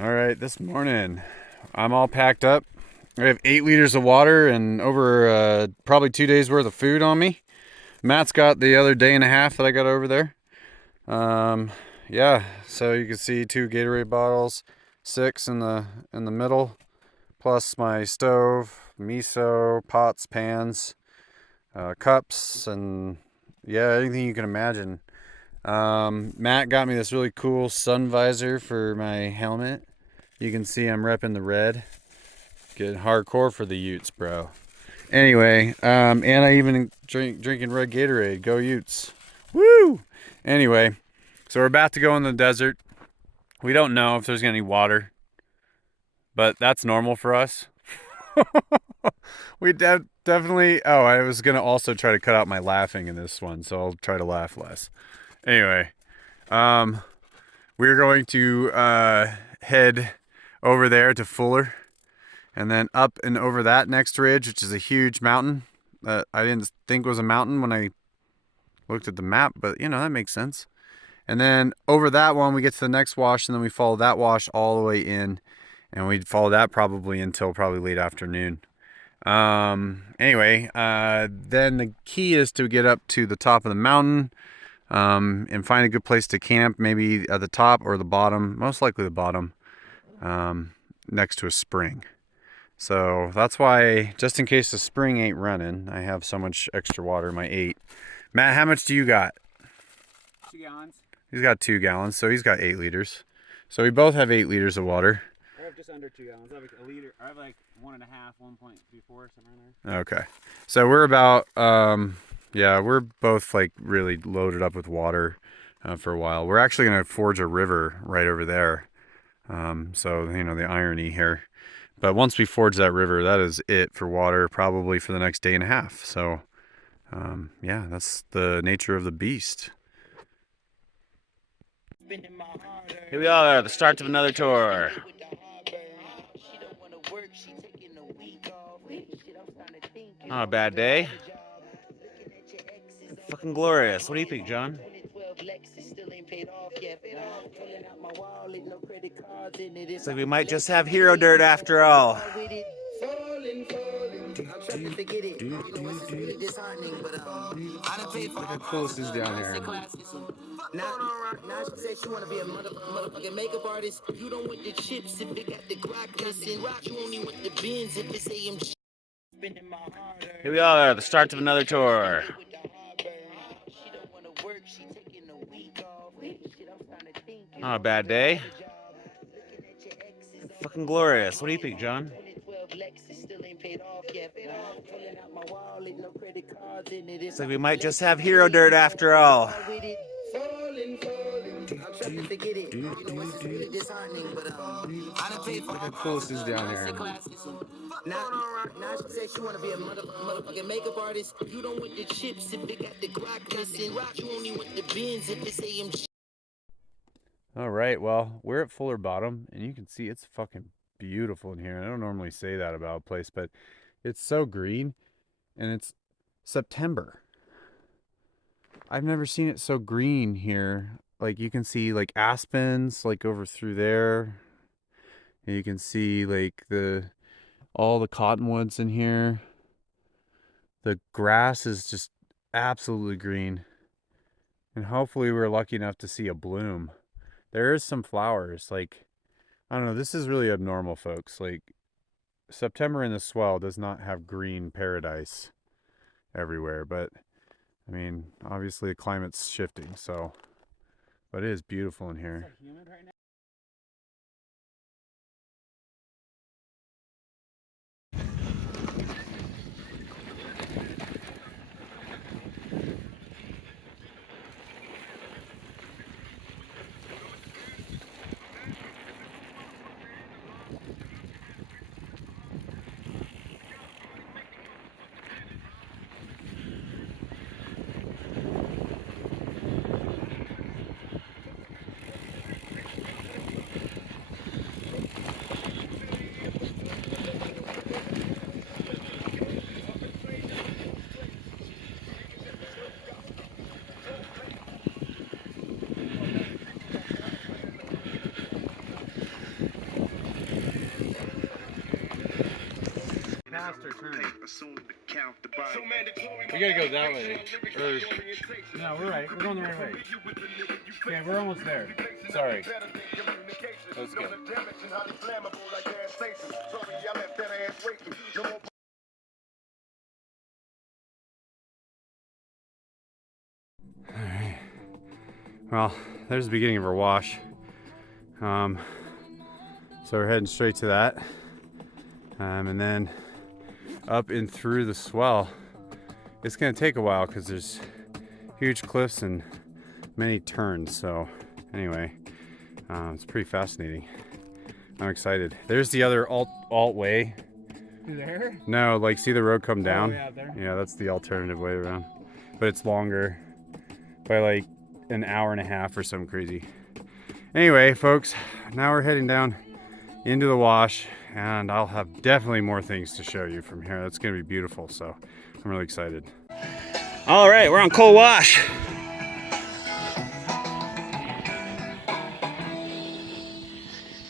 All right, this morning I'm all packed up. I have 8 liters of water and over probably 2 days worth of food on me. Matt's got the other day and a half that I got over there. Um, yeah, so you can see 2 Gatorade bottles, 6 in the middle, plus my stove, miso, pots, pans, cups, and yeah, anything you can imagine. Matt got me this really cool sun visor for my helmet. You can see I'm repping the red. Getting hardcore for the Utes, bro. Anyway, and I even drinking red Gatorade. Go Utes. Woo! Anyway, so we're about to go in the desert. We don't know if there's any water, but that's normal for us. We definitely. Oh, I was gonna also try to cut out my laughing in this one, so I'll try to laugh less. Anyway, we're going to head over there to Fuller, and then up and over that next ridge, which is a huge mountain that I didn't think was a mountain when I looked at the map, but you know, that makes sense. And then over that one, we get to the next wash, and then we follow that wash all the way in, and we'd follow that probably until probably late afternoon. Anyway, then the key is to get up to the top of the mountain, and find a good place to camp, maybe at the top or the bottom, most likely the bottom, next to a spring. So that's why, just in case the spring ain't running, I have so much extra water in my 8. Matt, how much do you got? 2 gallons. He's got 2 gallons, so he's got 8 liters. So we both have 8 liters of water. I have just under 2 gallons. I have like a liter. I have like 1.5, 1.24, somewhere in there. Okay. So we're about, yeah, we're both like really loaded up with water for a while. We're actually going to forge a river right over there. So, you know, the irony here. But once we forge that river, that is it for water, probably for the next day and a half. So, yeah, that's the nature of the beast. Here we are at the start of another tour. Not a bad day. Fucking glorious. What do you think, John? It's like we might just have hero dirt after all. Look how cool this is down here. Now she said she wanna be a motherfucking makeup artist. You don't want the chips if it got the Glock missing. You only want the bins if it's AMG. Here we are at the start of another tour. Not a bad day. Fucking glorious. What do you think, John? It's like we might just have hero dirt after all. Look how cool this is down here. Now she said she wanna be a motherfucking makeup artist. You don't want the chips if it got the Glock missing. You only want the bins if it's AMG. All right, well, we're at Fuller Bottom, and you can see it's fucking beautiful in here. I don't normally say that about a place, but it's so green, and it's September. I've never seen it so green here. Like, you can see like aspens like over through there, and you can see like all the cottonwoods in here. The grass is just absolutely green, and hopefully we're lucky enough to see a bloom. There is some flowers, like, I don't know, this is really abnormal, folks. Like, September in the swell does not have green paradise everywhere, but I mean, obviously the climate's shifting, so, but it is beautiful in here. faster turn. We gotta go that way. No, we're right. We're going the right way. Okay, we're almost there. Sorry. Let's go. Alright. Well, there's the beginning of our wash. So we're heading straight to that. And then up and through the swell. It's gonna take a while because there's huge cliffs and many turns. So anyway, it's pretty fascinating. I'm excited. There's the other alt way. There? No, like see the road come down? Oh, yeah, there. Yeah, that's the alternative way around. But it's longer by like an hour and a half or something crazy. Anyway, folks, now we're heading down into the wash, and I'll have definitely more things to show you from here. That's gonna be beautiful, so I'm really excited. All right, we're on Coal Wash.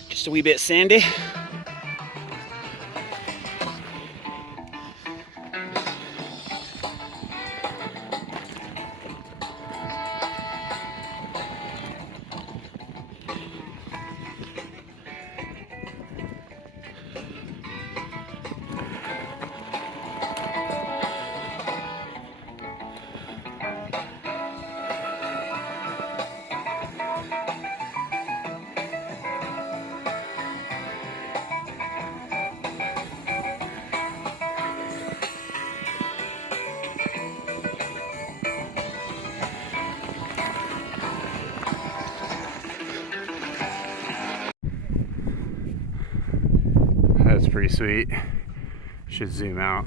Just a wee bit sandy. That's pretty sweet. Should zoom out.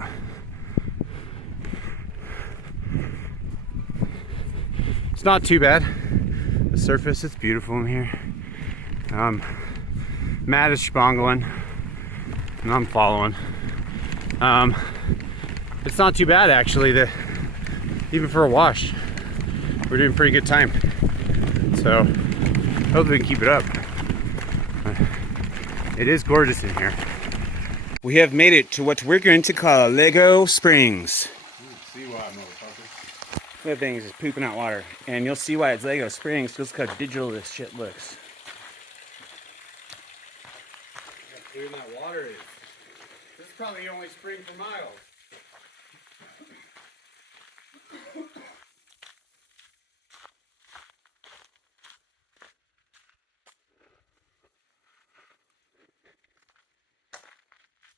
It's not too bad. The surface, it's beautiful in here. Matt is spongling, and I'm following. It's not too bad actually. Even for a wash, we're doing pretty good time. So hopefully we can keep it up. It is gorgeous in here. We have made it to what we're going to call Lego Springs. See why, motherfucker. That thing is just pooping out water. And you'll see why it's Lego Springs, just how digital this shit looks. How clear that water is. This is probably the only spring for miles.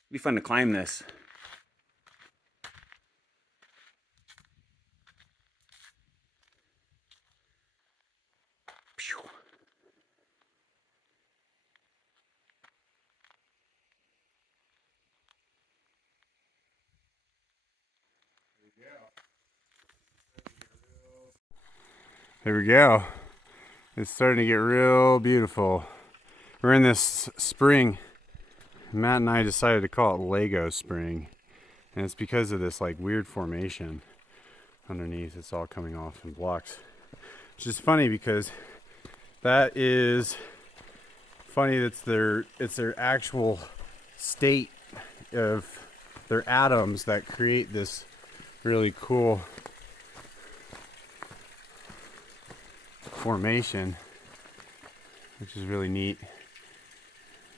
It'd be fun to climb this. There we go. It's starting to get real beautiful. We're in this spring. Matt and I decided to call it Lego Spring. And it's because of this like weird formation underneath. It's all coming off in blocks. Which is funny because that is funny. It's their actual state of their atoms that create this really cool formation, which is really neat.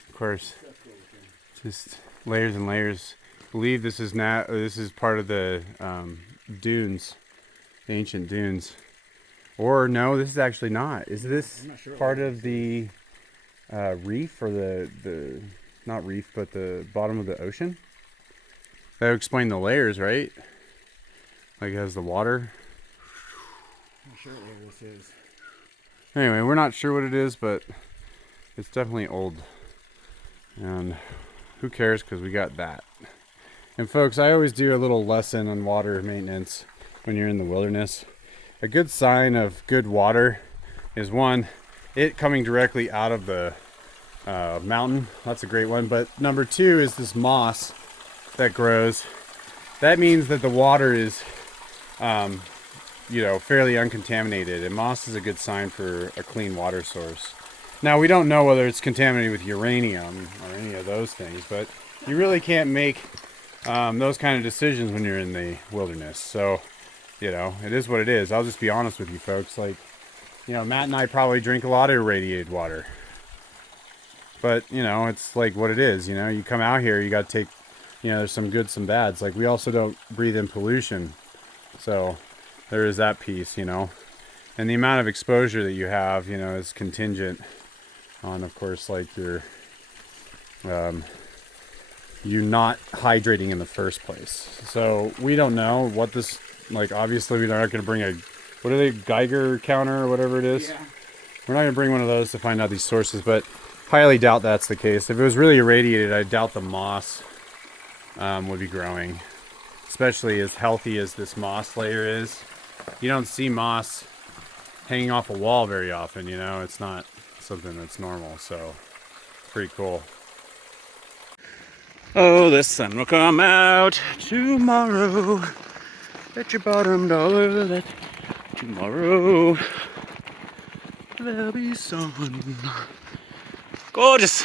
Of course, just layers and layers. I believe this is part of the dunes, the ancient dunes. Or no, this is actually not. Is this part of the reef, or the not reef, but the bottom of the ocean? That would explain the layers, right? Like it has the water. I'm not sure what this is. Anyway, we're not sure what it is, but it's definitely old. And who cares, because we got that. And folks, I always do a little lesson on water maintenance when you're in the wilderness. A good sign of good water is, one, it coming directly out of the mountain. That's a great one. But number two is this moss that grows. That means that the water is fairly uncontaminated, and moss is a good sign for a clean water source. Now, we don't know whether it's contaminated with uranium or any of those things, but you really can't make those kind of decisions when you're in the wilderness. So, you know, it is what it is. I'll just be honest with you folks. Like, you know, Matt and I probably drink a lot of irradiated water. But, you know, it's like what it is. You know, you come out here, you got to take, you know, there's some goods, some bads. Like, we also don't breathe in pollution. So there is that piece, you know. And the amount of exposure that you have, you know, is contingent on, of course, like you're not hydrating in the first place. So we don't know what this, like, obviously we're not going to bring a, what are they, Geiger counter or whatever it is? Yeah. We're not going to bring one of those to find out these sources, but highly doubt that's the case. If it was really irradiated, I doubt the moss would be growing, especially as healthy as this moss layer is. You don't see moss hanging off a wall very often, you know. It's not something that's normal, so pretty cool. Oh, the sun will come out tomorrow. Bet your bottom dollar that tomorrow there'll be sun. Gorgeous.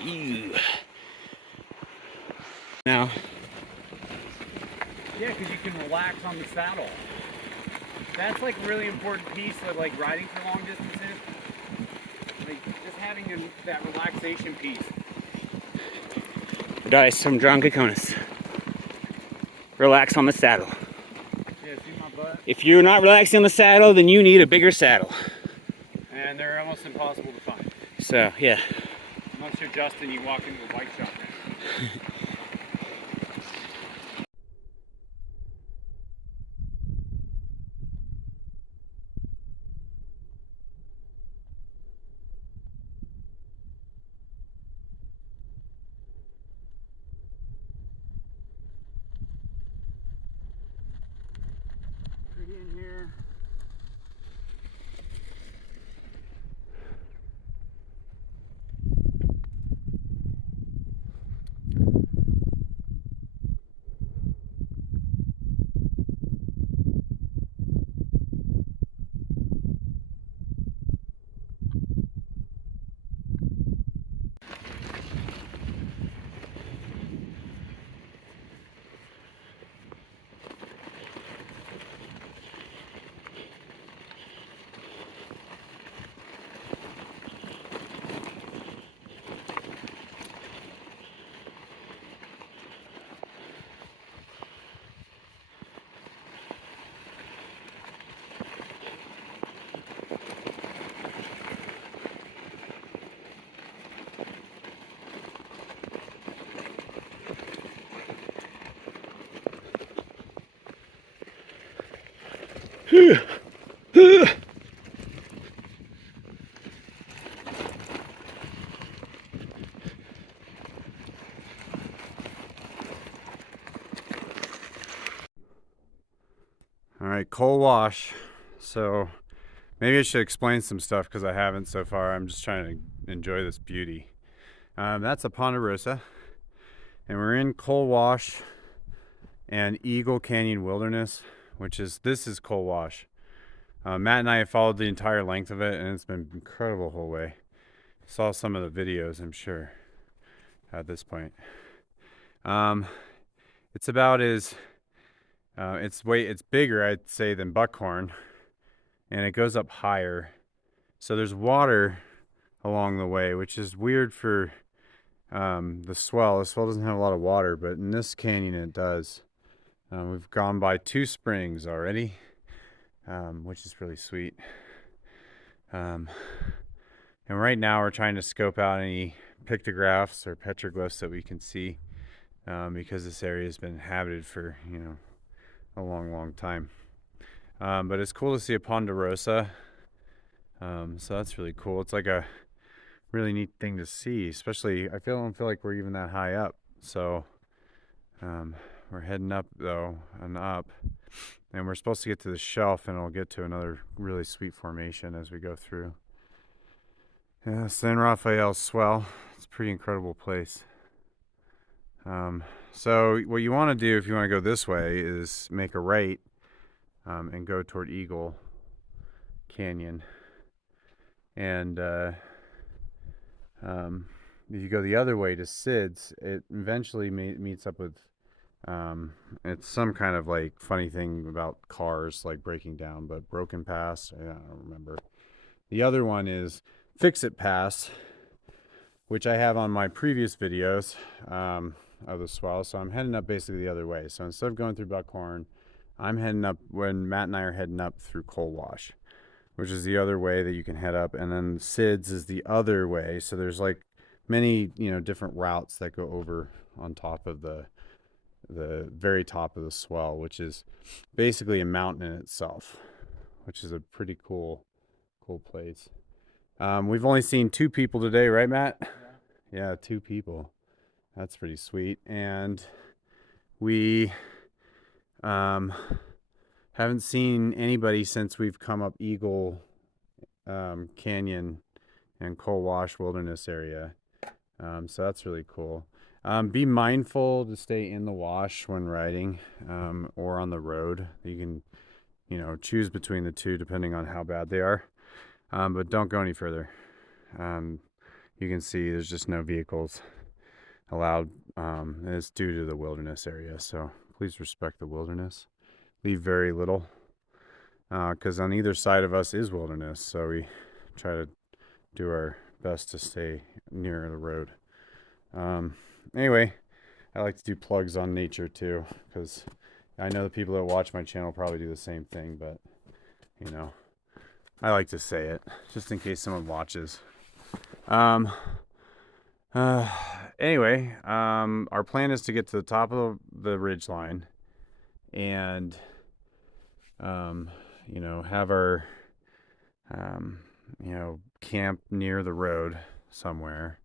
Ew. Now. Yeah, because you can relax on the saddle. That's like a really important piece of like riding for long distances. Like just having that relaxation piece. Dice from John Kokonis. Relax on the saddle. Yeah, see my butt? If you're not relaxing on the saddle, then you need a bigger saddle. And they're almost impossible to find. So, yeah. Unless you're Justin, you walk into a bike shop now. Pretty in here. All right, coal wash. So maybe I should explain some stuff because I haven't so far. I'm just trying to enjoy this beauty. That's a Ponderosa, and we're in Coal Wash and Eagle Canyon Wilderness, this is Coal Wash. Matt and I have followed the entire length of it, and it's been incredible the whole way. Saw some of the videos, I'm sure, at this point. It's about as it's bigger, I'd say, than Buckhorn, and it goes up higher. So there's water along the way, which is weird for the swell. The swell doesn't have a lot of water, but in this canyon it does. We've gone by 2 springs already, which is really sweet. And right now we're trying to scope out any pictographs or petroglyphs that we can see, because this area has been inhabited for, you know, a long time. But it's cool to see a Ponderosa. So that's really cool. It's like a really neat thing to see, especially I don't feel like we're even that high up. So we're heading up though, and we're supposed to get to the shelf, and we'll get to another really sweet formation as we go through. Yeah, San Rafael swell. It's a pretty incredible place. So what you want to do if you want to go this way is make a right and go toward Eagle Canyon. And If you go the other way to Sid's, it eventually meets up with, it's some kind of like funny thing about cars like breaking down, but Broken Pass, I don't remember. The other one is Fix It Pass, which I have on my previous videos of the swell. So I'm heading up basically the other way. So instead of going through Buckhorn, I'm heading up, when Matt and I are heading up through Coal Wash, which is the other way that you can head up. And then Sid's is the other way. So there's like many, different routes that go over on top of the very top of the swell, which is basically a mountain in itself, which is a pretty cool place. We've only seen 2 people today, right, Matt? Yeah, 2 people. That's pretty sweet. And we haven't seen anybody since we've come up Eagle Canyon and Coal Wash Wilderness area. So that's really cool. Be mindful to stay in the wash when riding, or on the road. You can, choose between the two depending on how bad they are. But don't go any further. You can see there's just no vehicles allowed. It's due to the wilderness area. So please respect the wilderness. Leave very little, because on either side of us is wilderness. So we try to do our best to stay near the road. Anyway, I like to do plugs on nature too, because I know the people that watch my channel probably do the same thing, but I like to say it just in case someone watches. Anyway, our plan is to get to the top of the ridge line and have our camp near the road somewhere,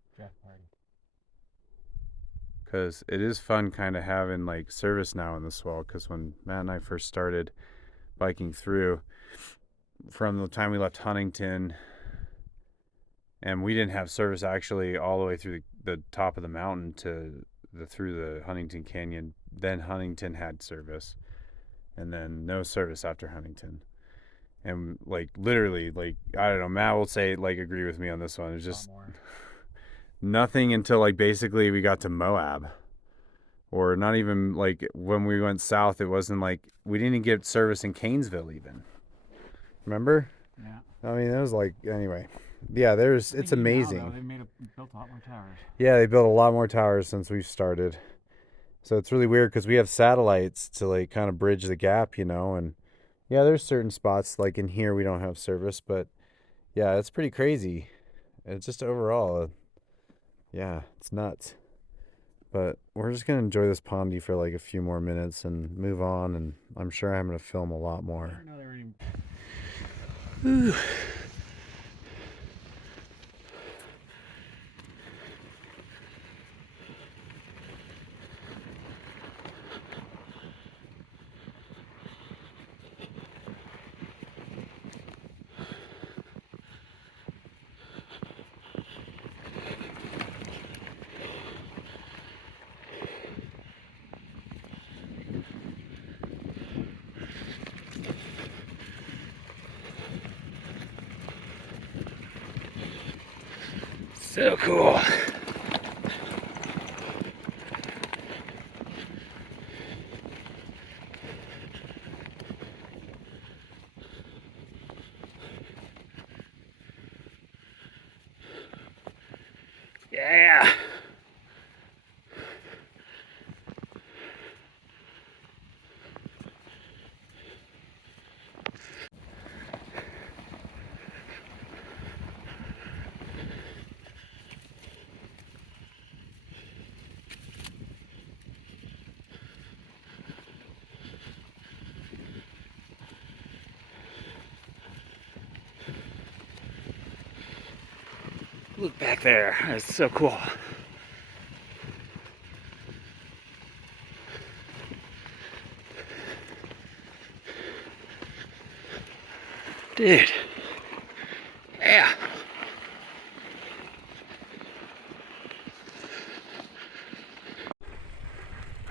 because it is fun kind of having like service now in the swell. Because when Matt and I first started biking through, from the time we left Huntington, and we didn't have service actually all the way through the top of the mountain through the Huntington Canyon. Then Huntington had service, and then no service after Huntington. And like literally, like, I don't know, Matt will say like agree with me on this one. It's just nothing until like basically we got to Moab, or not even like when we went south. It wasn't like we didn't get service in Canesville even. Remember? Yeah. I mean, it was like, anyway. Yeah, it's amazing. Now, they built a lot more towers. Yeah, they built a lot more towers since we've started. So it's really weird because we have satellites to like kind of bridge the gap, and yeah, there's certain spots like in here we don't have service, but yeah, it's pretty crazy. It's just overall, yeah, it's nuts. But we're just going to enjoy this Pondy for like a few more minutes and move on, and I'm sure I'm going to film a lot more. Ooh. So cool. Yeah. Look back there. That's so cool. Dude. Yeah.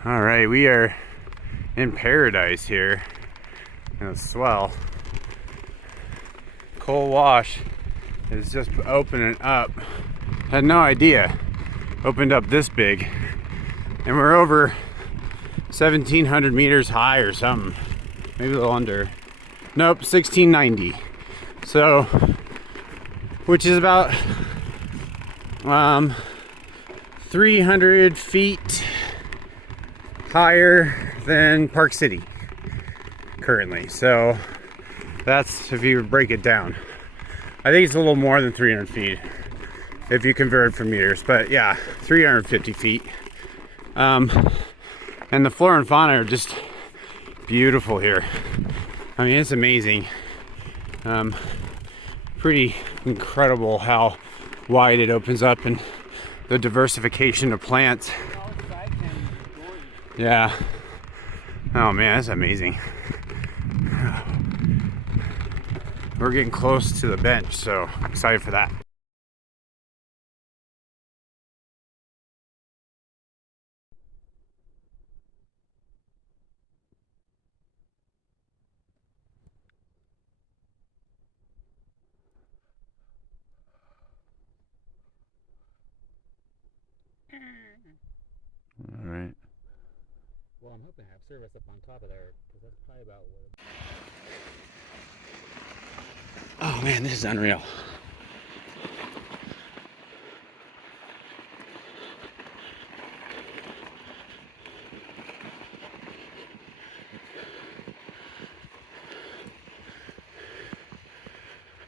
All right, we are in paradise here in a swell. Coal Wash is just opening up Had no idea. Opened up this big. And we're over 1,700 meters high or something. Maybe a little under. Nope, 1,690. So, which is about 300 feet higher than Park City currently. So that's if you break it down. I think it's a little more than 300 feet if you convert from meters, but yeah, 350 feet. And the flora and fauna are just beautiful here. I mean, it's amazing. Pretty incredible how wide it opens up and the diversification of plants. Yeah. Oh man, that's amazing. We're getting close to the bench, so I'm excited for that. All right. Well, I'm hoping to have service up on top of there, because that's probably about what... Oh man, this is unreal.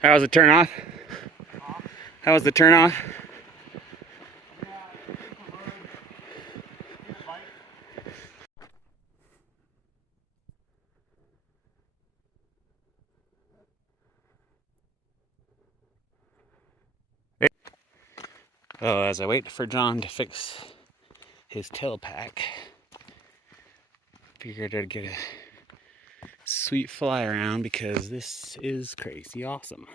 How was the turn off? How was the turn off? Oh, as I wait for John to fix his tail pack, figured I'd get a sweet fly around because this is crazy awesome.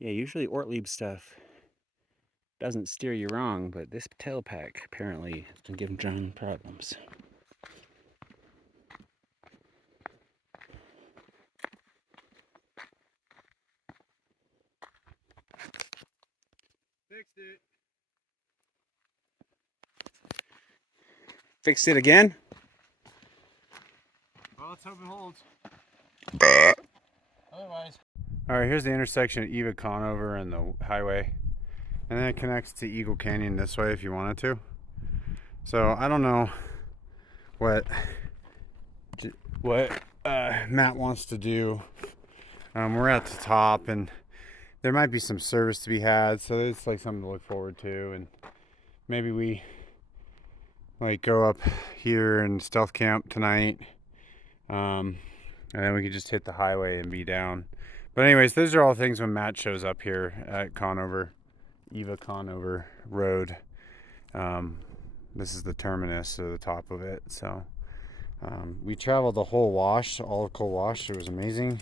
Yeah, usually Ortlieb stuff doesn't steer you wrong, but this tail pack apparently has been giving John problems. Fixed it. Fixed it again? Well, let's hope it holds. Otherwise. All right, here's the intersection of Eva Conover and the highway. And then it connects to Eagle Canyon this way if you wanted to. So I don't know what Matt wants to do. We're at the top and there might be some service to be had, so it's like something to look forward to. And maybe we like go up here and stealth camp tonight, and then we could just hit the highway and be down. But anyways, those are all things when Matt shows up here at Eva Conover Road. This is the terminus to the top of it. So we traveled the whole wash, all of Coal Wash. It was amazing.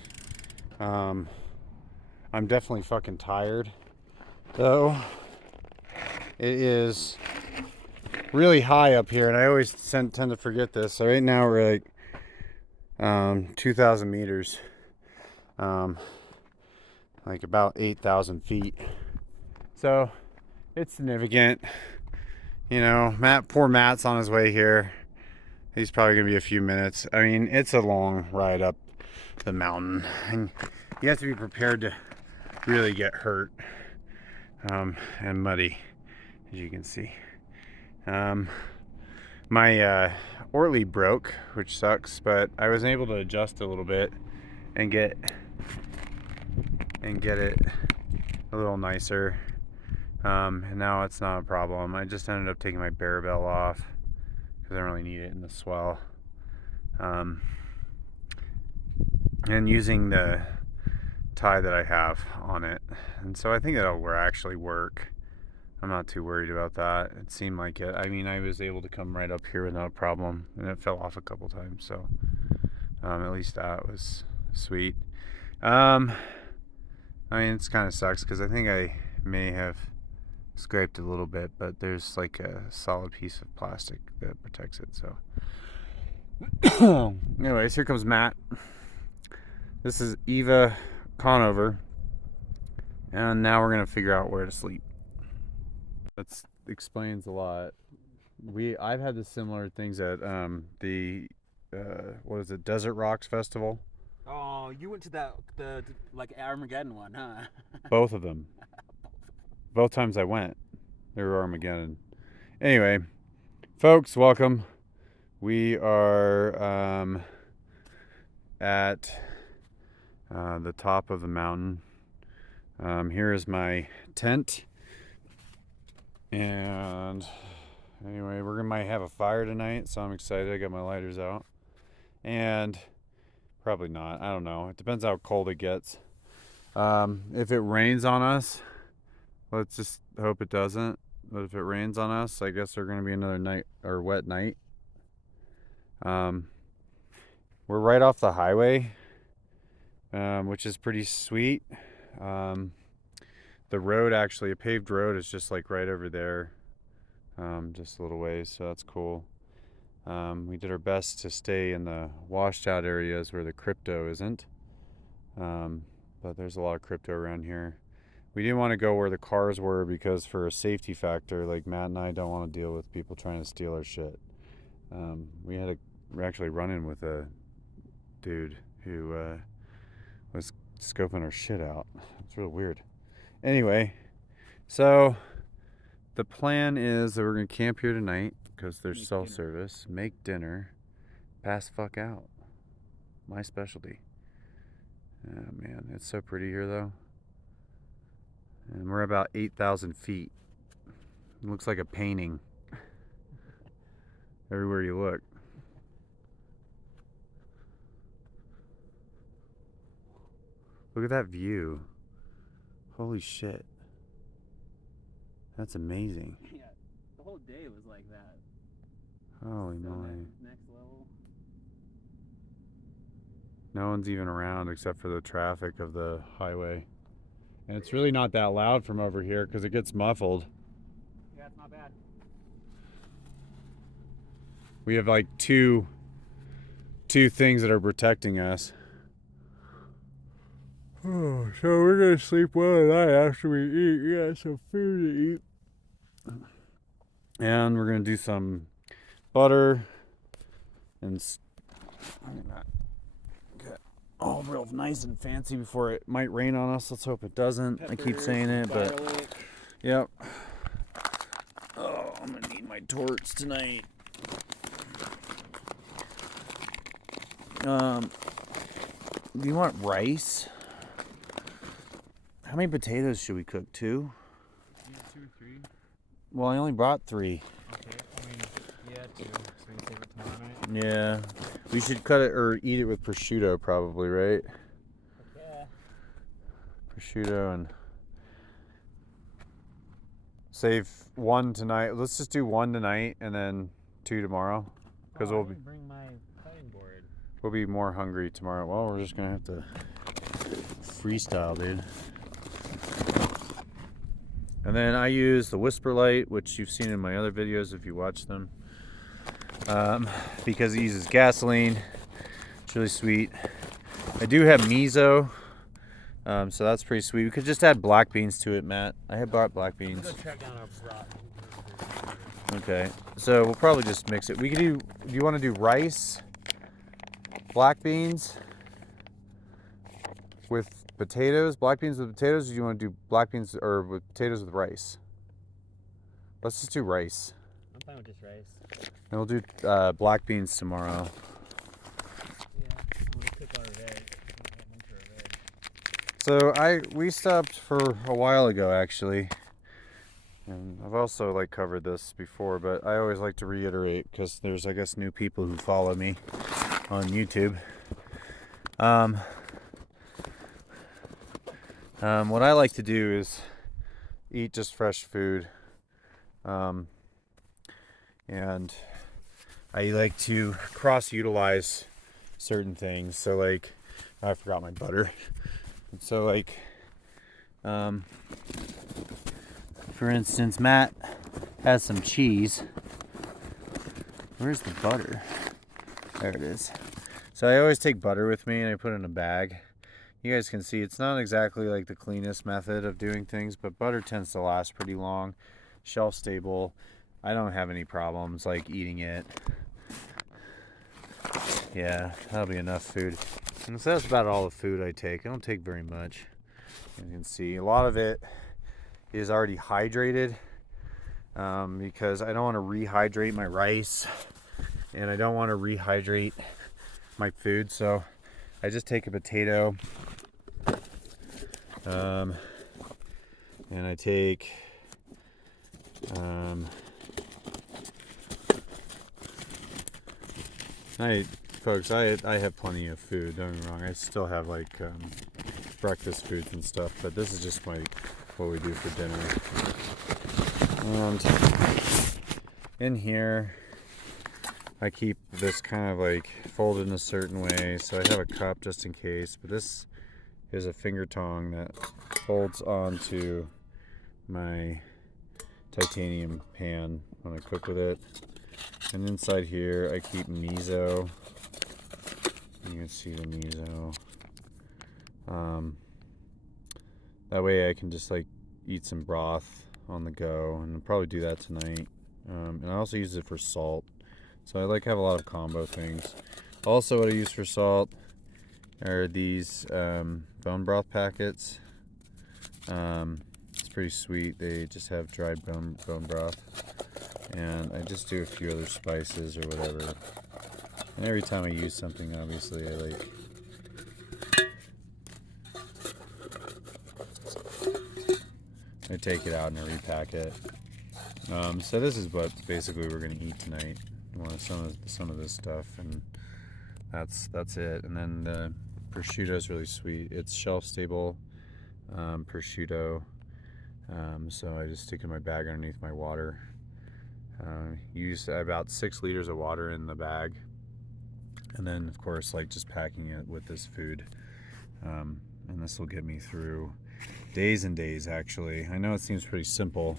I'm definitely fucking tired though. It is really high up here, and I always tend to forget this. So right now we're like 2,000 meters, like about 8,000 feet. So it's significant. You know, poor Matt's on his way here. He's probably gonna be a few minutes. I mean, it's a long ride up the mountain, and you have to be prepared to really get hurt, and muddy, as you can see. My Ortlieb broke, which sucks, but I was able to adjust a little bit and get it a little nicer. And now it's not a problem. I just ended up taking my bear bell off because I don't really need it in the swell. And using the tie that I have on it, and so I think it'll actually work. I'm not too worried about that. It seemed like it. I mean, I was able to come right up here without a problem, and it fell off a couple times, so at least that was sweet. I mean, it's kind of sucks because I think I may have scraped a little bit, but there's like a solid piece of plastic that protects it. So anyways, here comes Matt. This is Eva Conover, and now we're gonna figure out where to sleep. That explains a lot. I've had the similar things at the what is it, Desert Rocks Festival. Oh, you went to the like Armageddon one, huh? Both of them. Both times I went, they were Armageddon. Anyway, folks, welcome. We are at the top of the mountain. Here is my tent. And anyway, we're gonna might have a fire tonight, so I'm excited. I got my lighters out. And probably not. I don't know. It depends how cold it gets. If it rains on us, let's just hope it doesn't. But if it rains on us, I guess there's gonna be another night or wet night. We're right off the highway, which is pretty sweet. The road, actually, a paved road, is just like right over there, just a little ways, so that's cool. We did our best to stay in the washed out areas where the crypto isn't, but there's a lot of crypto around here. We didn't want to go where the cars were because for a safety factor, like Matt and I don't want to deal with people trying to steal our shit. We're actually running with a dude who was scoping our shit out. It's real weird. Anyway, so the plan is that we're going to camp here tonight because there's self-service, make dinner, pass fuck out. My specialty. Oh man, it's so pretty here though. And we're about 8,000 feet. It looks like a painting everywhere you look. Look at that view. Holy shit. That's amazing. Yeah, the whole day was like that. Holy So moly. next level. No one's even around except for the traffic of the highway. And it's really not that loud from over here because it gets muffled. Yeah, it's not bad. We have like two things that are protecting us. Oh, so we're gonna sleep well tonight after we eat. We got some food to eat. And we're gonna do some butter and get all real nice and fancy before it might rain on us. Let's hope it doesn't. I keep saying it, but yep. Oh, I'm gonna need my torch tonight. Do you want rice? How many potatoes should we cook? 2? Yeah, 2 or 3. Well, I only brought 3. Okay, I mean, yeah, 2. So we can save it tomorrow night. Yeah. We should cut it or eat it with prosciutto probably, right? Yeah. Prosciutto and save 1 tonight. Let's just do 1 tonight and then 2 tomorrow. Because I didn't bring my cutting board. we'll be more hungry tomorrow. Well, we're just gonna have to freestyle, dude. And then I use the Whisper Lite, which you've seen in my other videos if you watch them, because it uses gasoline. It's really sweet. I do have miso, so that's pretty sweet. We could just add black beans to it, Matt. I had bought black beans. Let's go track down our brat. Okay, so we'll probably just mix it. We could do you want to do rice, black beans with potatoes, black beans with potatoes, or do you want to do black beans or with potatoes with rice? Let's just do rice. I'm fine with just rice. And we'll do black beans tomorrow. Yeah, we'll cook our veg. So we stopped for a while ago actually, and I've also like covered this before, but I always like to reiterate because there's I guess new people who follow me on YouTube. What I like to do is eat just fresh food. And I like to cross-utilize certain things. So like, I forgot my butter. And so like, for instance, Matt has some cheese. Where's the butter? There it is. So I always take butter with me and I put it in a bag. You guys can see it's not exactly like the cleanest method of doing things, but butter tends to last pretty long, shelf stable. I don't have any problems like eating it. Yeah, that'll be enough food. And so that's about all the food I take. I don't take very much. You can see a lot of it is already hydrated, because I don't want to rehydrate my rice and I don't want to rehydrate my food. So I just take a potato, and I take folks, I have plenty of food, don't get me wrong. I still have like breakfast foods and stuff, but this is just what we do for dinner. And in here I keep this kind of like folded in a certain way, so I have a cup just in case, but this is a finger tong that holds onto my titanium pan when I cook with it. And inside here I keep miso. You can see the miso. That way I can just like eat some broth on the go, and I'll probably do that tonight. And I also use it for salt, so I like have a lot of combo things. Also, what I use for salt are these bone broth packets. It's pretty sweet. They just have dried bone broth, and I just do a few other spices or whatever. And every time I use something, obviously I take it out and I repack it. So this is what basically we're gonna eat tonight. Some of this stuff, and that's it. And then the prosciutto is really sweet. It's shelf stable prosciutto. So I just stick it in my bag underneath my water. Use about 6 liters of water in the bag, and then of course like just packing it with this food. And this will get me through days and days. Actually, I know it seems pretty simple,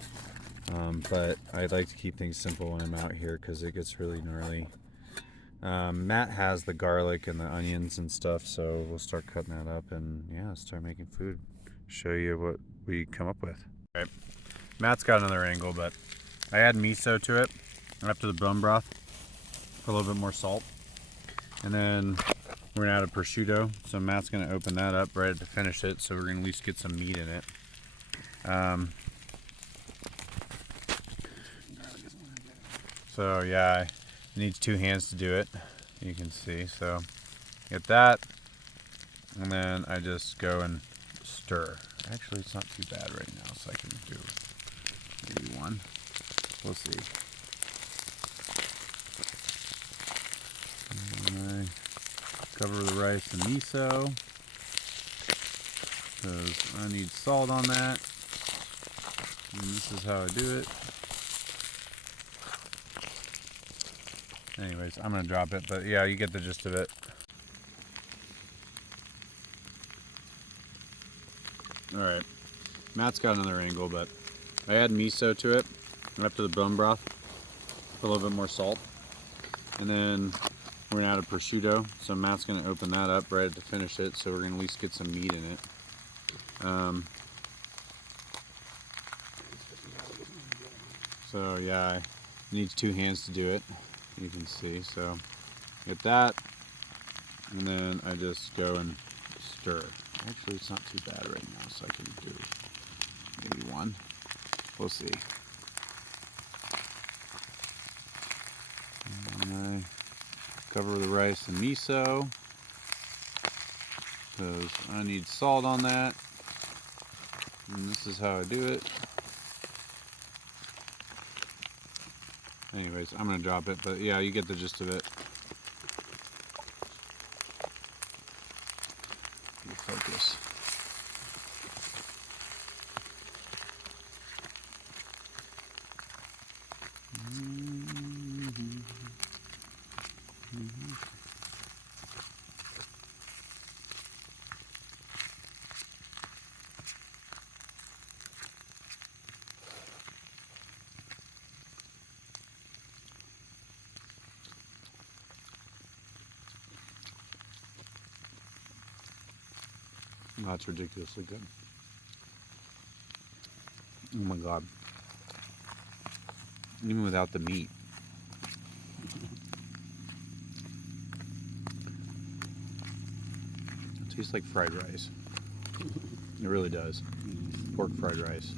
but I like to keep things simple when I'm out here because it gets really gnarly. Matt has the garlic and the onions and stuff, so we'll start cutting that up and yeah, start making food. Show you what we come up with. Okay. Matt's got another angle, but I add miso to it after the bone broth, put a little bit more salt, and then we're gonna add a prosciutto. So Matt's gonna open that up right to finish it, so we're gonna at least get some meat in it. So yeah, it needs 2 hands to do it, you can see. So get that, and then I just go and stir. Actually, it's not too bad right now, so I can do maybe 1. We'll see. And I cover the rice in miso, because I need salt on that. And this is how I do it. Anyways, I'm gonna drop it, but yeah, you get the gist of it. Alright, Matt's got another angle, but I add miso to it after the bone broth, put a little bit more salt, and then we're gonna add a prosciutto. So Matt's gonna open that up right to finish it, so we're gonna at least get some meat in it. So yeah, it needs 2 hands to do it, you can see. So get that, and then I just go and stir. Actually, it's not too bad right now, so I can do maybe 1. We'll see. And I cover the rice in miso, because I need salt on that. And this is how I do it. Anyways, I'm gonna drop it, but yeah, you get the gist of it. Focus. That's ridiculously good. Oh my god. Even without the meat. It tastes like fried rice. It really does. Pork fried rice.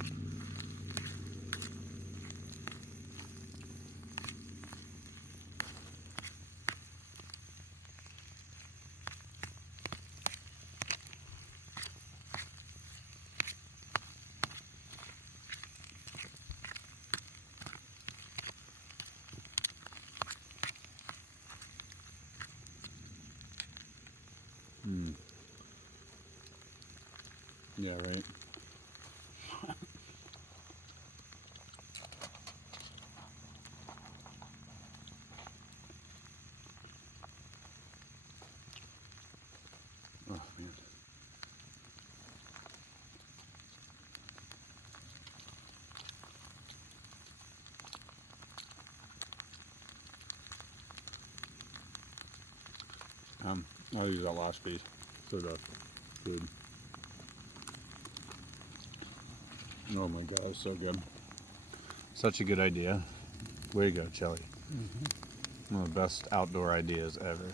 Mm. Yeah, right. Oh man. I'll use that last piece for the food. Oh my god, it's so good. Such a good idea. Way to go, Chelly. One of the best outdoor ideas ever.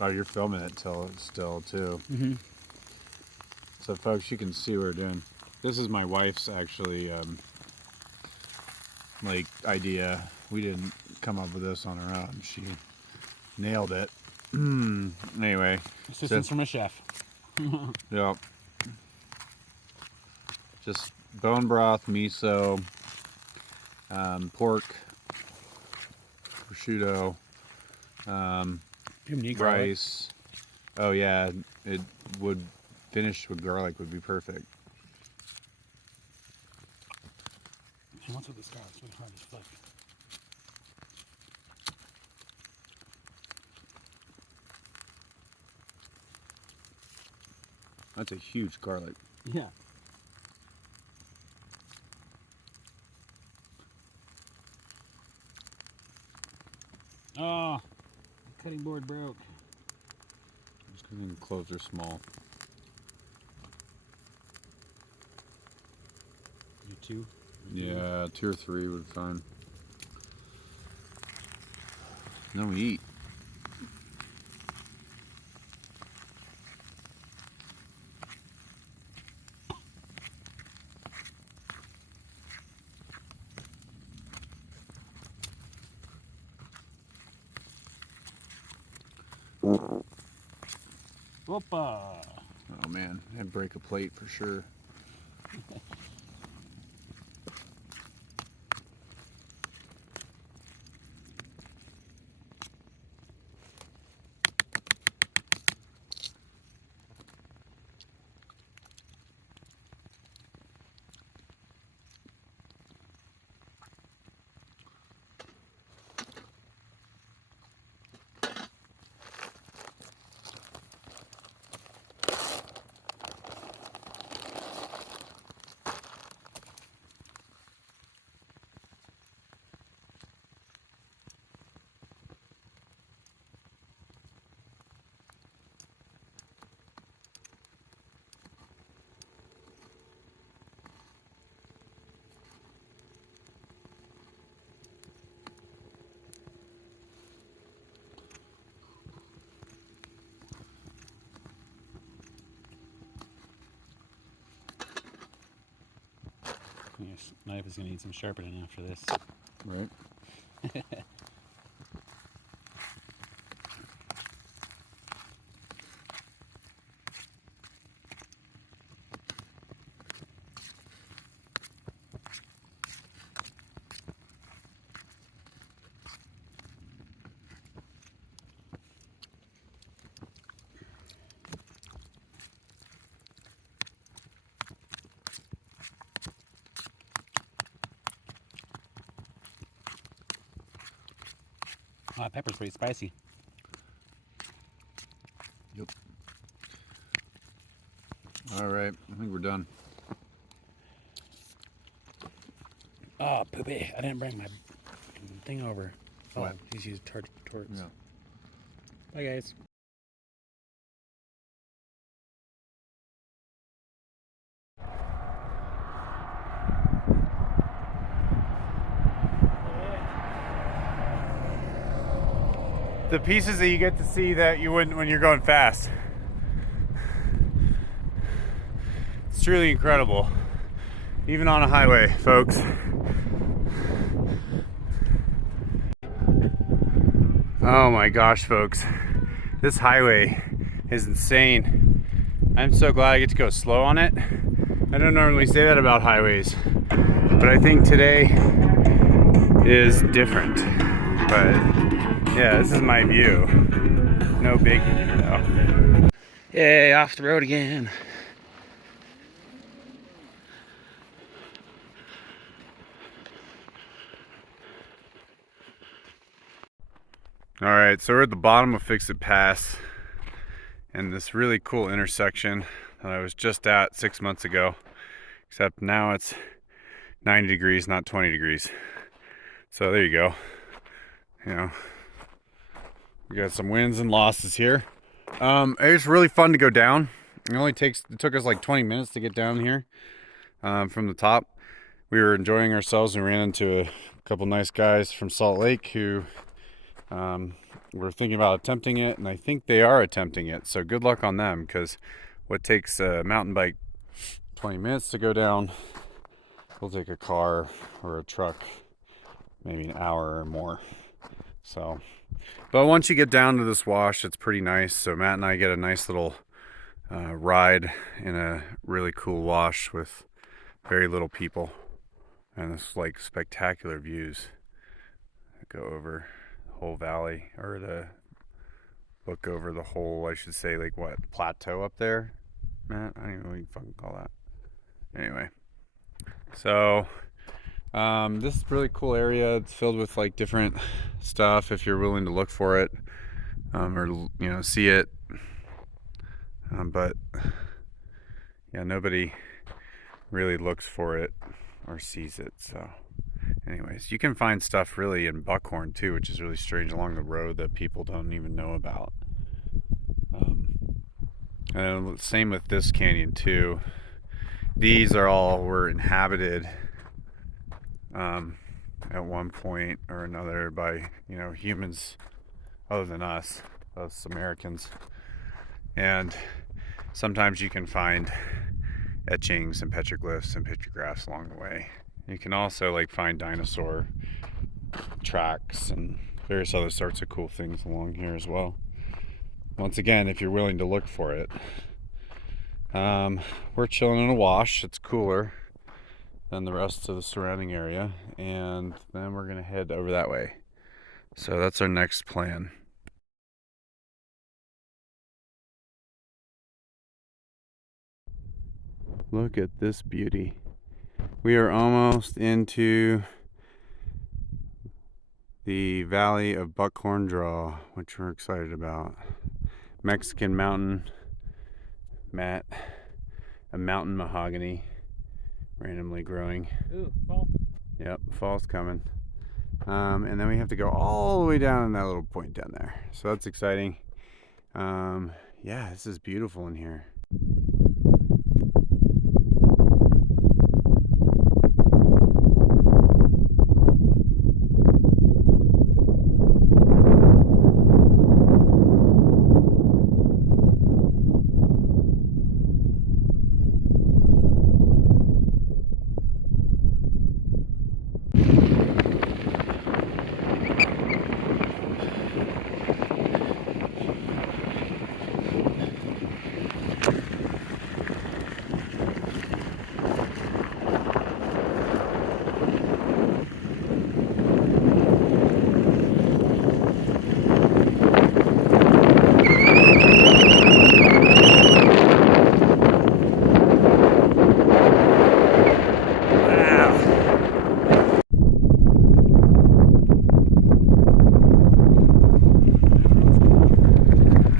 Oh, you're filming it still too. So folks, you can see what we're doing. This is my wife's actually like idea. We didn't come up with this on our own. She nailed it. Anyway, Assistance from a chef. yep. Just bone broth, miso, pork, prosciutto, rice. Oh yeah, it would finish with garlic would be perfect. And what's with the scar? It's really hard to flip. That's a huge garlic. Yeah. Oh, the cutting board broke. Just because the cloves are small. You two? Yeah, 2 or 3 would be fine. And then we eat. Whoopa! Oh man, I'd break a plate for sure. Your knife is going to need some sharpening after this. Right? Oh, that pepper's pretty spicy. Yep. All right, I think we're done. Oh, poopy. I didn't bring my thing over. Oh, What? he's used torts. Yeah. Bye, guys. the pieces that you get to see that you wouldn't when you're going fast. It's truly incredible, even on a highway, folks. Oh my gosh, folks, this highway is insane. I'm so glad I get to go slow on it. I don't normally say that about highways, but I think today is different. But yeah, this is my view. No biggie though. Yay, off the road again. All right, so we're at the bottom of Fix-It Pass and this really cool intersection that I was just at 6 months ago, except now it's 90 degrees, not 20 degrees. So there you go. You know, we got some wins and losses here. It's really fun to go down. It took us like 20 minutes to get down here from the top. We were enjoying ourselves and ran into a couple nice guys from Salt Lake who were thinking about attempting it, and I think they are attempting it. So good luck on them, because what takes a mountain bike 20 minutes to go down will take a car or a truck maybe an hour or more. So, but once you get down to this wash, it's pretty nice. So Matt and I get a nice little ride in a really cool wash with very little people, and it's like spectacular views. Go over the whole valley, or to look over the whole, I should say, like what, plateau up there, Matt? I don't even know what you fucking call that. Anyway, so this is a really cool area. It's filled with like different stuff if you're willing to look for it, or you know, see it. But yeah, nobody really looks for it or sees it. So anyways, you can find stuff really in Buckhorn too, which is really strange, along the road that people don't even know about. And same with this canyon too. These were inhabited at one point or another by, you know, humans other than us Americans. And sometimes you can find etchings and petroglyphs and pictographs along the way. You can also like find dinosaur tracks and various other sorts of cool things along here as well. Once again, if you're willing to look for it. We're chilling in a wash. It's cooler than the rest of the surrounding area, and then we're gonna head over that way. So that's our next plan. Look at this beauty. We are almost into the Valley of Buckhorn Draw, which we're excited about. Mexican mountain mat, a mountain mahogany randomly growing. Ooh, fall. Yep, fall's coming. And then we have to go all the way down in that little point down there. So that's exciting. Yeah, this is beautiful in here.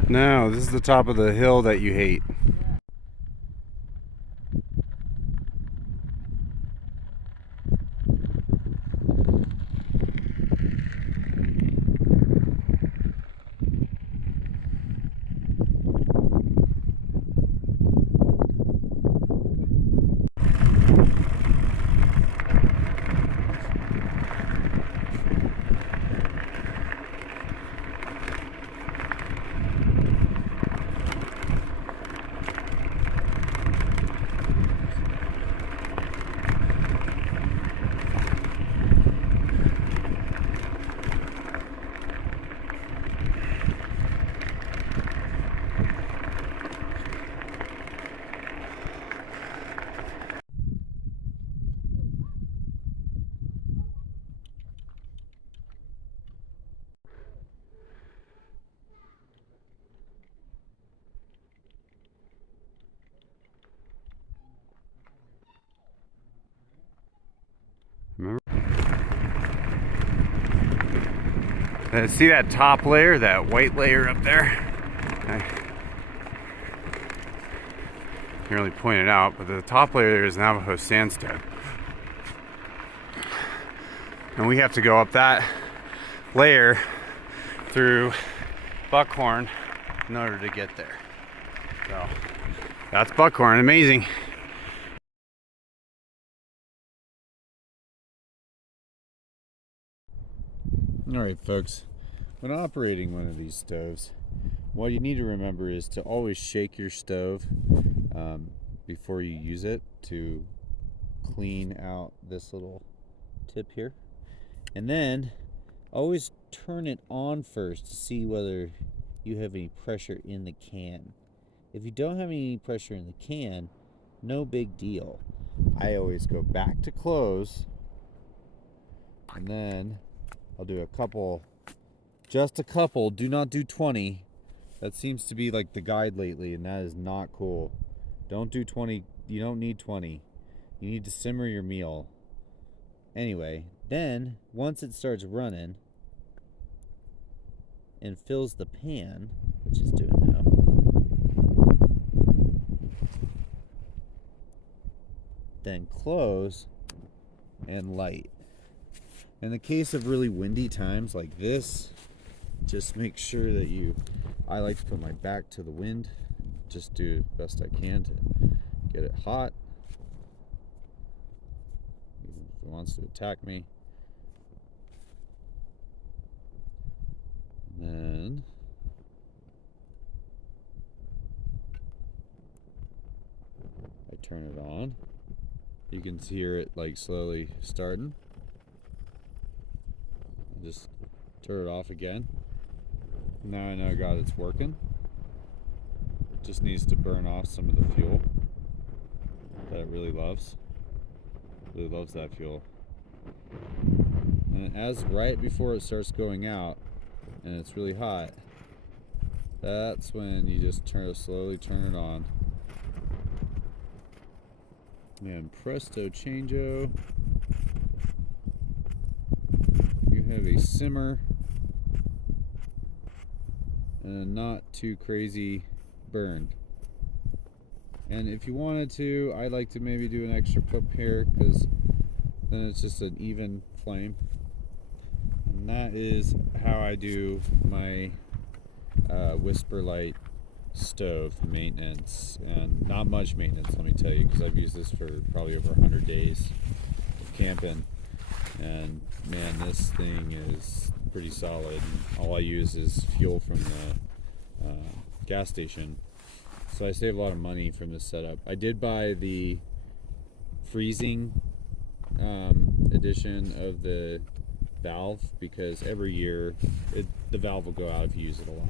No, this is the top of the hill that you hate. See that top layer, that white layer up there? I can't really point it out, but the top layer is Navajo sandstone. And we have to go up that layer through Buckhorn in order to get there. So that's Buckhorn, amazing. Alright folks, when operating one of these stoves, what you need to remember is to always shake your stove before you use it to clean out this little tip here. And then always turn it on first to see whether you have any pressure in the can. If you don't have any pressure in the can, no big deal. I always go back to close, and then I'll do a couple, just a couple, do not do 20. That seems to be like the guide lately, and that is not cool. Don't do 20, you don't need 20. You need to simmer your meal. Anyway, then once it starts running and fills the pan, which it's doing now, then close and light. In the case of really windy times like this, just make sure that I like to put my back to the wind, just do the best I can to get it hot. Even if it wants to attack me. And then I turn it on. You can hear it like slowly starting. Just turn it off again. Now I know, God, it's working. It just needs to burn off some of the fuel that it really loves. Really loves that fuel. And as right before it starts going out and it's really hot, that's when you just slowly turn it on. And presto changeo. You have a simmer and a not too crazy burn. And if you wanted to, I like to maybe do an extra pump here, because then it's just an even flame. And that is how I do my Whisper Lite stove maintenance. And not much maintenance, let me tell you, because I've used this for probably over 100 days of camping. And man, this thing is pretty solid. And all I use is fuel from the gas station, so I save a lot of money from this setup. I did buy the freezing edition of the valve, because every year the valve will go out if you use it a lot.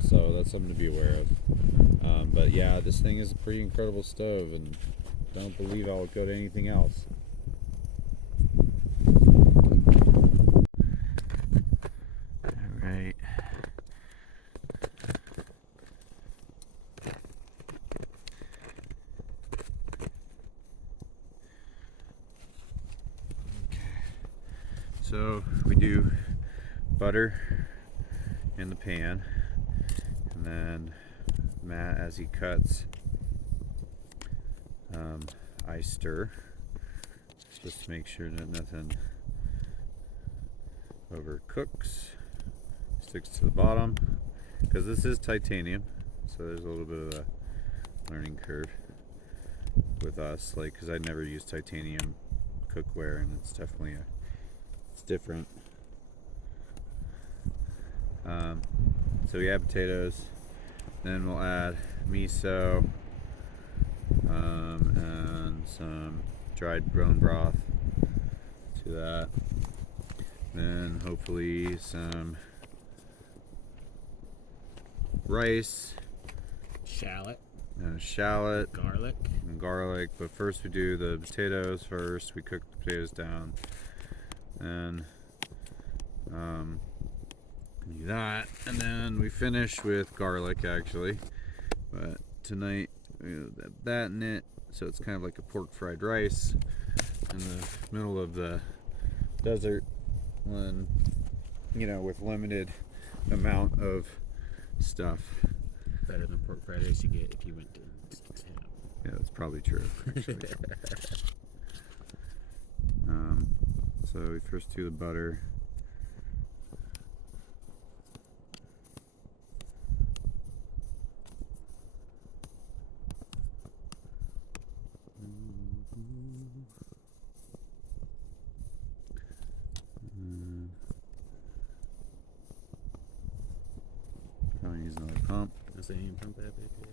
So that's something to be aware of. But yeah, this thing is a pretty incredible stove, and don't believe I'll go to anything else. Alright. So we do butter in the pan, and then Matt, as he cuts, I stir just to make sure that nothing overcooks, sticks to the bottom, because this is titanium, so there's a little bit of a learning curve with us, like, because I never used titanium cookware, and it's definitely it's different. So we add potatoes, then we'll add miso and some dried bone broth to that. Then hopefully some rice, Shallot, garlic, and garlic. But first we do the potatoes first. We cook the potatoes down, and do that, and then we finish with garlic actually. But tonight we have that in it, so it's kind of like a pork fried rice in the middle of the desert. When you know, with limited amount of stuff. Better than pork fritters you get if you went to town. Yeah, that's probably true, actually. So we first do the butter. Probably use another pump. I say you pump that baby, yeah.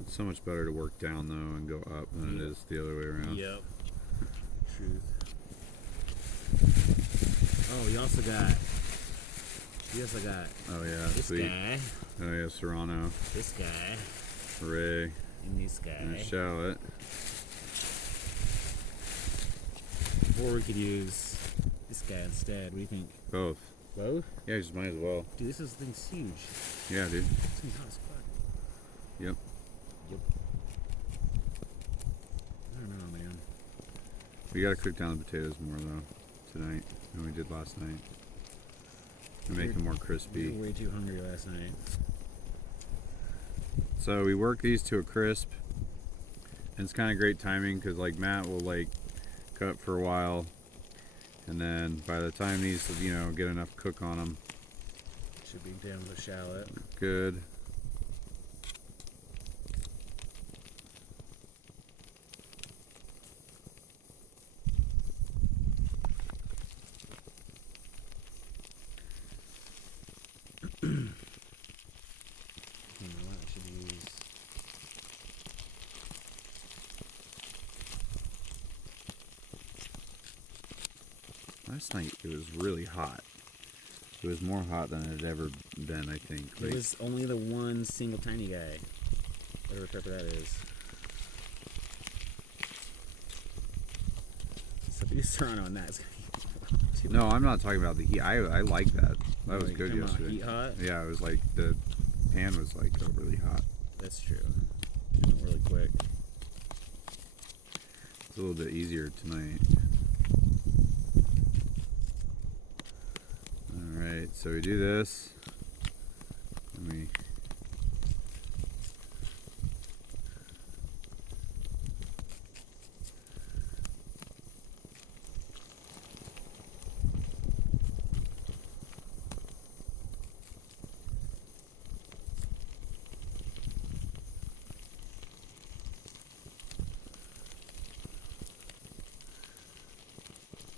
It's so much better to work down though and go up than it is the other way around. Yep. Truth. Oh, you also got. Oh yeah, this sweet. guy. Oh yeah, Serrano. This guy. Hooray. And this guy. And a shallot. Or we could use this guy instead. What do you think? Both. Both? Yeah, you just might as well. Dude, this thing's huge. Yeah, dude. This thing's hot as fuck. Yep. Yep. I don't know, man. We gotta cook down the potatoes more though tonight than we did last night. To make them more crispy. We were way too hungry last night. So we work these to a crisp, and it's kind of great timing because like Matt will like cut for a while, and then by the time these, you know, get enough cook on them, Should be down with a shallot. good. You know what? I should use. Last night it was really hot. It was more hot than it had ever been, I think. It was only the one single tiny guy. Whatever pepper that is. So if you use Serrano on that, it's gonna be too No, I'm not talking about the heat. I like that. That was Like, good you're talking about yesterday. heat hot? Yeah, it was like the pan was like overly hot. That's true. It went really quick. It's a little bit easier tonight. Alright, so we do this. And we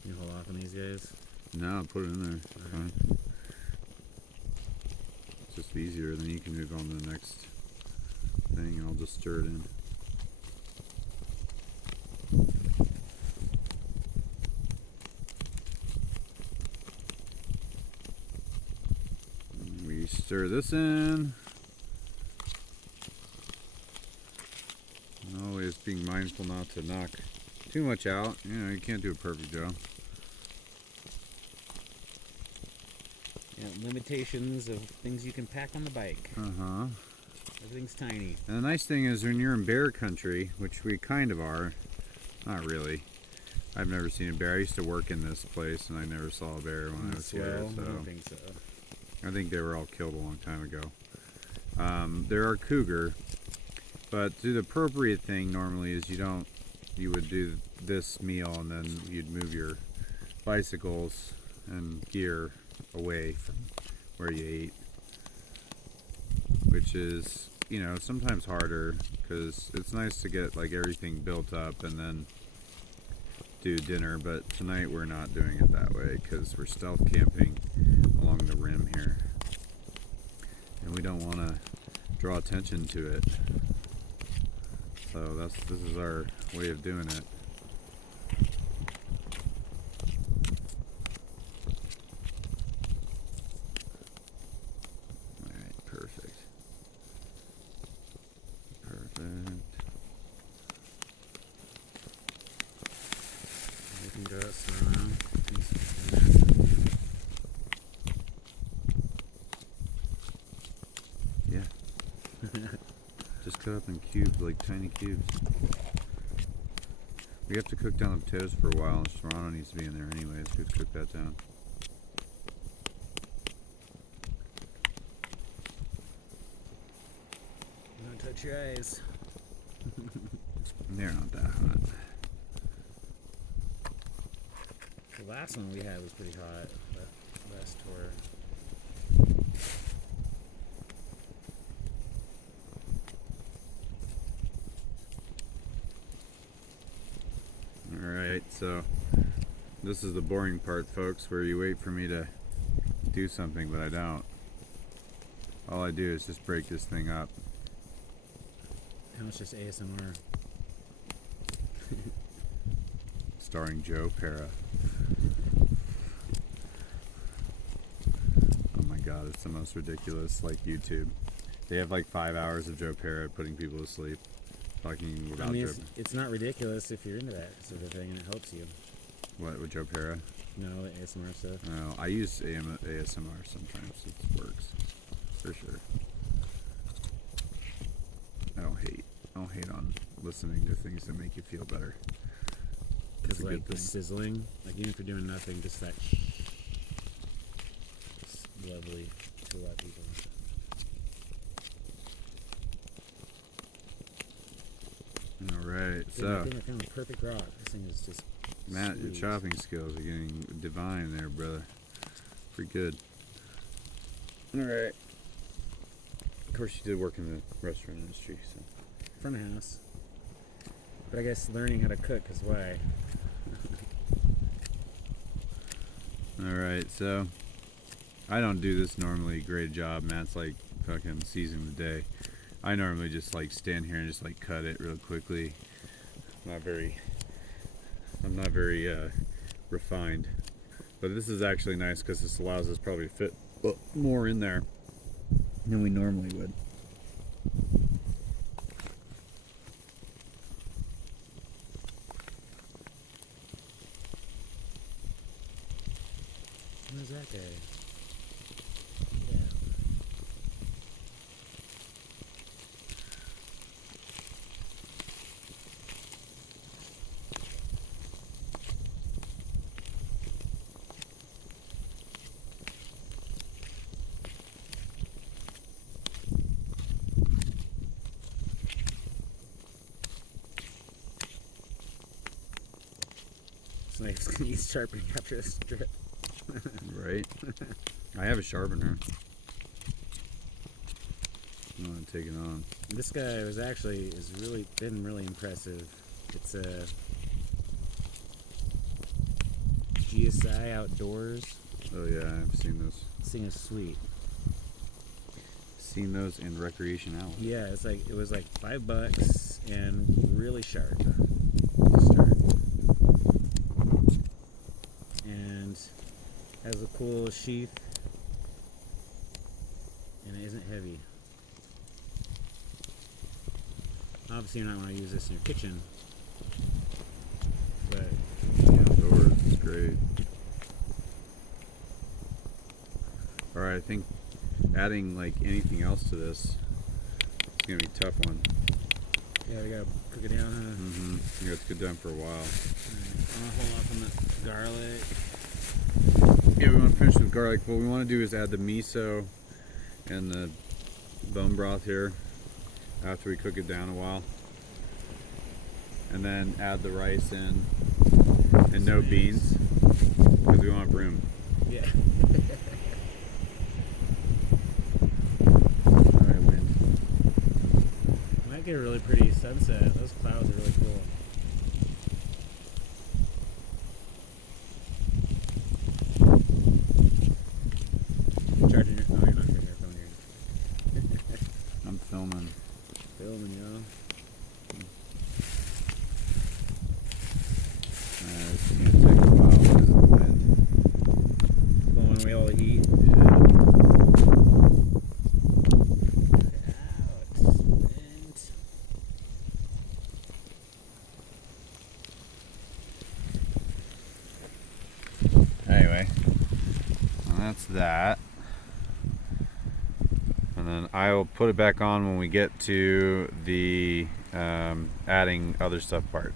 You hold off on these guys? no, put it in there. It's fine. It's just easier, then you can move on to the next thing and I'll just stir it in. And we stir this in. And always being mindful not to knock too much out. You know, you can't do a perfect job. Yeah, limitations of things you can pack on the bike. Uh-huh. Everything's tiny. And the nice thing is when you're in bear country, which we kind of are, not really. I've never seen a bear. I used to work in this place and I never saw a bear when I was here. I So don't think so. I think they were all killed a long time ago. There are cougar, but the appropriate thing normally is you would do this meal and then you'd move your bicycles and gear away from where you ate, which is, you know, sometimes harder because it's nice to get like everything built up and then do dinner, but tonight we're not doing it that way because we're stealth camping along the rim here and we don't want to draw attention to it, so this is our way of doing it. You can go Serrano. Yeah. Just cut up in cubes, like tiny cubes. We have to cook down the potatoes for a while, and Serrano needs to be in there anyways. We have to cook that down. Don't touch your eyes. They're not that hot. The last one we had was pretty hot. The last tour. Alright, so this is the boring part, folks, where you wait for me to do something, but I don't. All I do is just break this thing up. Now it's just ASMR. Starring Joe Pera. Oh my god, it's the most ridiculous, like, YouTube. They have like 5 hours of Joe Pera putting people to sleep, talking about I mean, Joe. it's not ridiculous if you're into that sort of thing and it helps you. What, with Joe Pera? No, the ASMR stuff. No, I use ASMR sometimes. It works, for sure. I don't hate on listening to things that make you feel better. Because like the sizzling, like even if you're doing nothing, just that it's lovely to a lot of people. Alright, I so think I found the perfect rock. This thing is just Matt, sweet. your chopping skills are getting divine there, brother. Pretty good. Alright. Of course you did work in the restaurant industry, so. Front of house. But I guess learning how to cook is why. Alright, so I don't do this normally great job. Matt's like fucking seizing the day. I normally just like stand here and just like cut it real quickly. I'm not very refined. But this is actually nice because this allows us probably to fit more in there than we normally would. Where's that guy? Yeah. So it's gonna use sharpening after this strip. Right? I have a sharpener. I want to take it on. This guy is really been really impressive. It's a GSI Outdoors. Oh yeah, I've seen those. This thing is sweet. Seen those in Recreation Alley. Yeah, it was like $5 and really sharp to start. And has a cool sheath and it isn't heavy. Obviously you're not going to use this in your kitchen, but Outdoors is great. Alright, I think adding like anything else to this is gonna be a tough one. yeah, we gotta cook it down, huh? Mm-hmm. You have to get done for a while. I'm gonna hold off on the garlic. Yeah, we want to finish with garlic. What we want to do is add the miso and the bone broth here after we cook it down a while. And then add the rice in and no beans because we want room. Yeah. Alright, wind. Might get a really pretty sunset. Those clouds are really cool. Charging your phone, you're not charging your phone here. I'm filming. Filming, y'all. This is going to take a while because of the wind. Blowing away all the heat. Yeah. Out. Wind. Anyway, well, that's that. And then I will put it back on when we get to the adding other stuff part.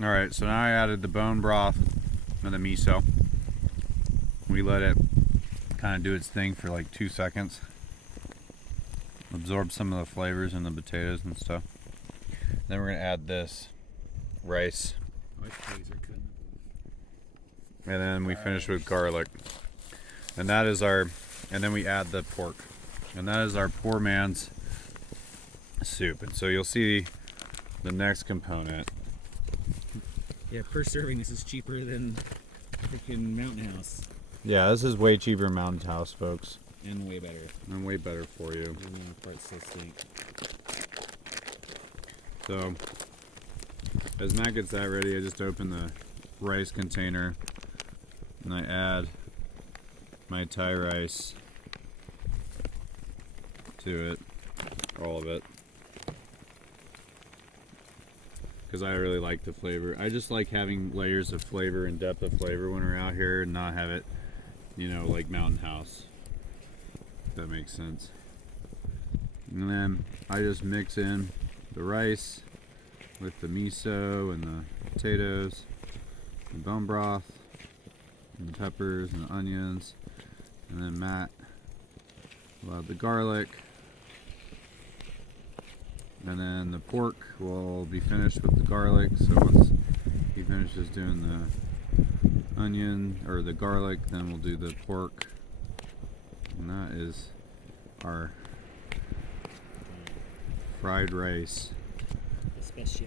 All right, so now I added the bone broth and the miso. We let it kind of do its thing for like 2 seconds. Absorb some of the flavors in the potatoes and stuff. Then we're gonna add this rice. And then we finish with garlic. And that is our, and then we add the pork. And that is our poor man's soup. And so you'll see the next component. Yeah, per serving, this is cheaper than freaking Mountain House. Yeah, this is way cheaper than Mountain House, folks. And way better. And way better for you. The parts still stink. So, as Matt gets that ready, I just open the rice container and I add my Thai rice to it, all of it. Because I really like the flavor. I just like having layers of flavor and depth of flavor when we're out here and not have it, you know, like Mountain House. If that makes sense. And then I just mix in the rice with the miso and the potatoes, the bone broth, and the peppers and the onions. And then Matt will add the garlic. And then the pork will be finished with the garlic. So once he finishes doing the onion or the garlic, then we'll do the pork. And that is our fried rice. Special.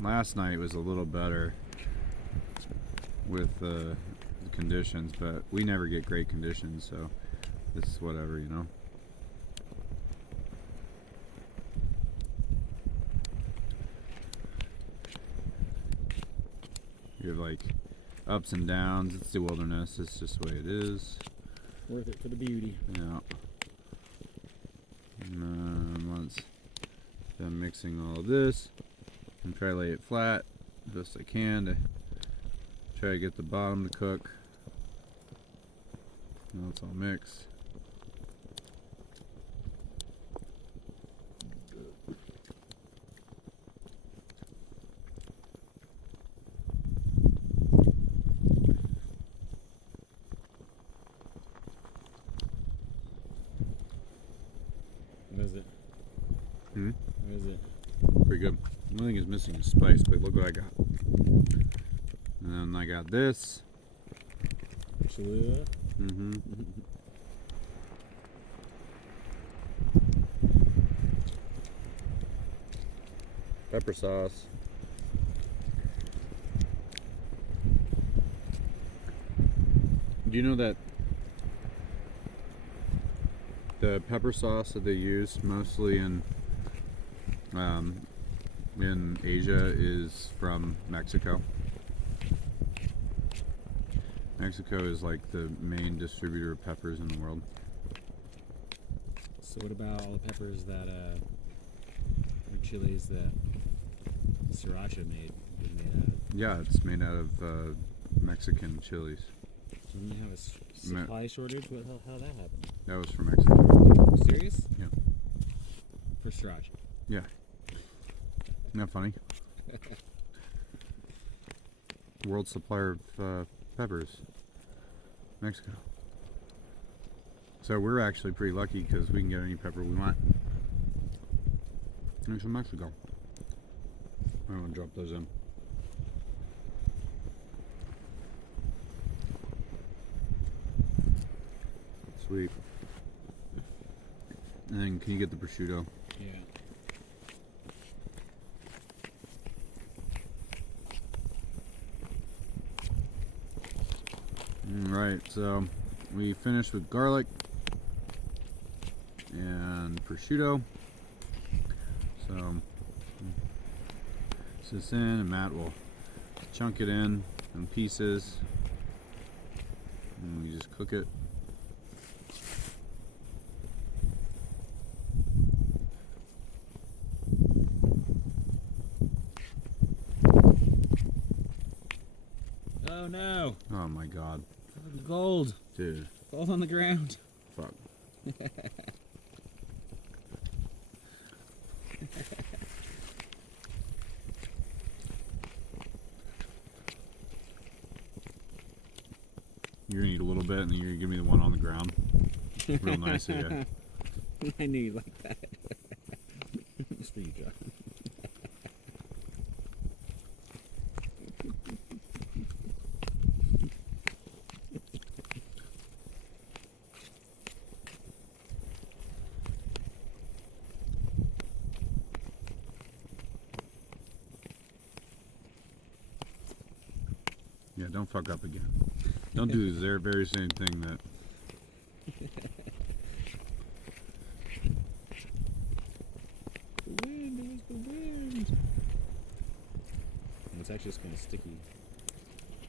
Last night was a little better with the conditions, but we never get great conditions, so it's whatever, you know. You have like ups and downs. It's the wilderness. It's just the way it is. Worth it for the beauty. Yeah. And once done mixing all of this, I'm try to lay it flat as best I can to try to get the bottom to cook. Now it's all mixed. What is it? What is it? Pretty good. The only thing is missing is spice, but look what I got. And then I got this. Cholula. Pepper sauce. Do you know that the pepper sauce that they use mostly in Asia is from Mexico? Mexico is like the main distributor of peppers in the world. So what about all the peppers that, or chilies that Sriracha made? Yeah, it's made out of Mexican chilies. Didn't you have a supply shortage? How did that happen? That was from Mexico. Serious? Yeah. For Sriracha? Yeah. Isn't that funny? World supplier of peppers, Mexico. So we're actually pretty lucky because we can get any pepper we want. And it's from Mexico. I want to drop those in. Sweet. And then can you get the prosciutto? Yeah. Alright, so we finished with garlic and prosciutto. So this in and Matt will chunk it in pieces and we just cook it. Oh no! Oh my god. Gold! Dude. Gold on the ground. Fuck. You're gonna eat a little bit, and then you're gonna give me the one on the ground. Real nice of you. I knew you liked that. Just for you, John. Yeah, don't fuck up again. Don't do the very same thing that. The wind, it was the wind. And it's actually just kind of sticky.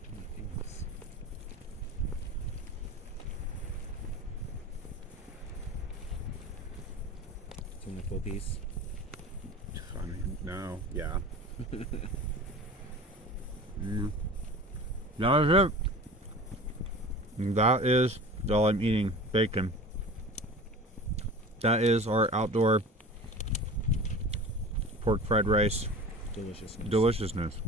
Oh my goodness. Do you want a full piece? I mean, no. Yeah. That is it. That is all I'm eating. Bacon. That is our outdoor pork fried rice Deliciousness. deliciousness.